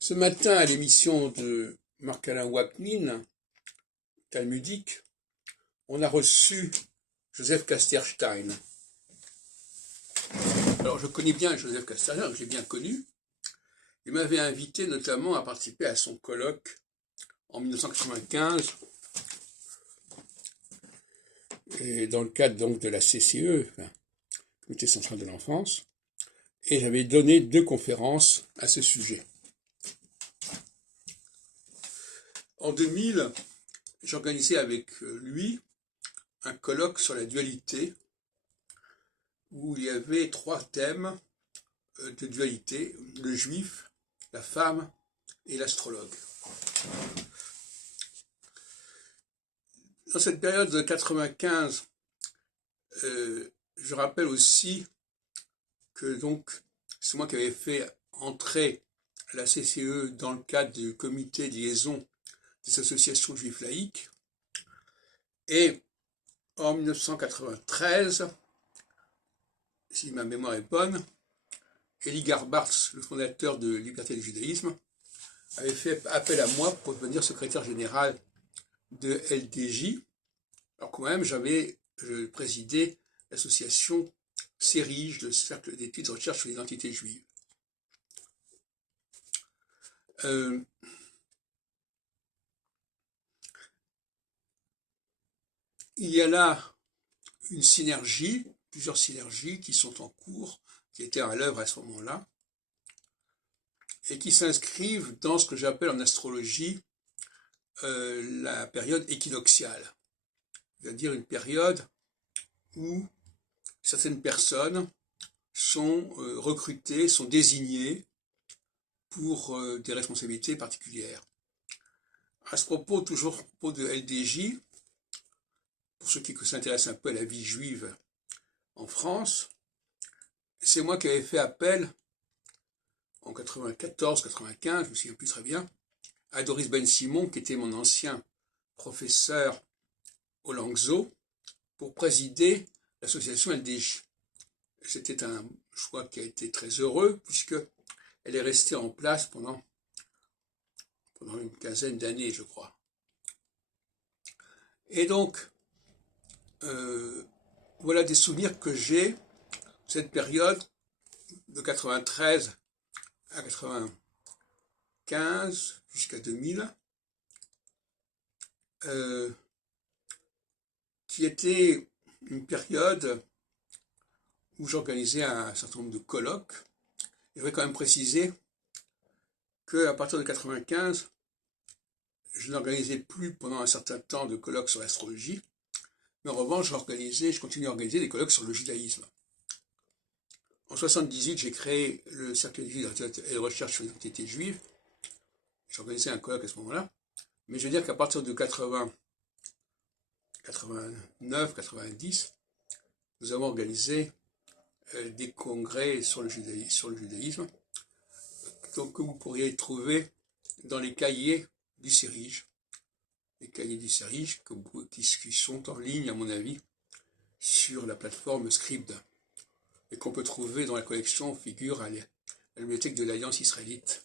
Ce matin, à l'émission de Marc-Alain Waknin, talmudique, on a reçu Joseph Casterstein. Alors, je connais bien Joseph Casterstein, je l'ai bien connu. Il m'avait invité notamment à participer à son colloque en 1995, et dans le cadre donc de la CCE, Comité central de l'enfance, et j'avais donné 2 conférences à ce sujet. En 2000, j'organisais avec lui un colloque sur la dualité, où il y avait 3 thèmes de dualité: le juif, la femme et l'astrologue. Dans cette période de 95, je rappelle aussi que donc c'est moi qui avais fait entrer la CCE dans le cadre du comité de liaison des associations juives laïques. Et en 1993, si ma mémoire est bonne, Elie Garbartz, le fondateur de Liberté du judaïsme, avait fait appel à moi pour devenir secrétaire général de LDJ, alors quand même j'avais présidé l'association CERIGE, le Cercle d'études de recherche sur l'identité juive. Il y a là une synergie, plusieurs synergies qui sont en cours, qui étaient à l'œuvre à ce moment-là, et qui s'inscrivent dans ce que j'appelle en astrologie la période équinoxiale, c'est-à-dire une période où certaines personnes sont recrutées, sont désignées pour des responsabilités particulières. À ce propos, toujours à propos de LDJ, pour ceux qui s'intéressent un peu à la vie juive en France, c'est moi qui avais fait appel en 94-95, je me souviens plus très bien, à Doris Ben-Simon, qui était mon ancien professeur au Langso, pour présider l'association LDJ. C'était un choix qui a été très heureux, puisqu'elle est restée en place pendant une quinzaine d'années, je crois. Et donc, voilà des souvenirs que j'ai de cette période de 93 à 95 jusqu'à 2000, qui était une période où j'organisais un certain nombre de colloques. Je voudrais quand même préciser qu'à partir de 95, je n'organisais plus pendant un certain temps de colloques sur l'astrologie, mais en revanche, je continue à organiser des colloques sur le judaïsme. En 78, j'ai créé le Cercle d'études et de recherche sur l'identité juive. J'organisais un colloque à ce moment-là, mais je veux dire qu'à partir de 80, 89, 90, nous avons organisé des congrès sur le judaïsme, donc que vous pourriez trouver dans les cahiers du CERIGE, les cahiers du CERIGE qui sont en ligne, à mon avis, sur la plateforme Scribd, et qu'on peut trouver dans la collection figure à la bibliothèque de l'Alliance israélite.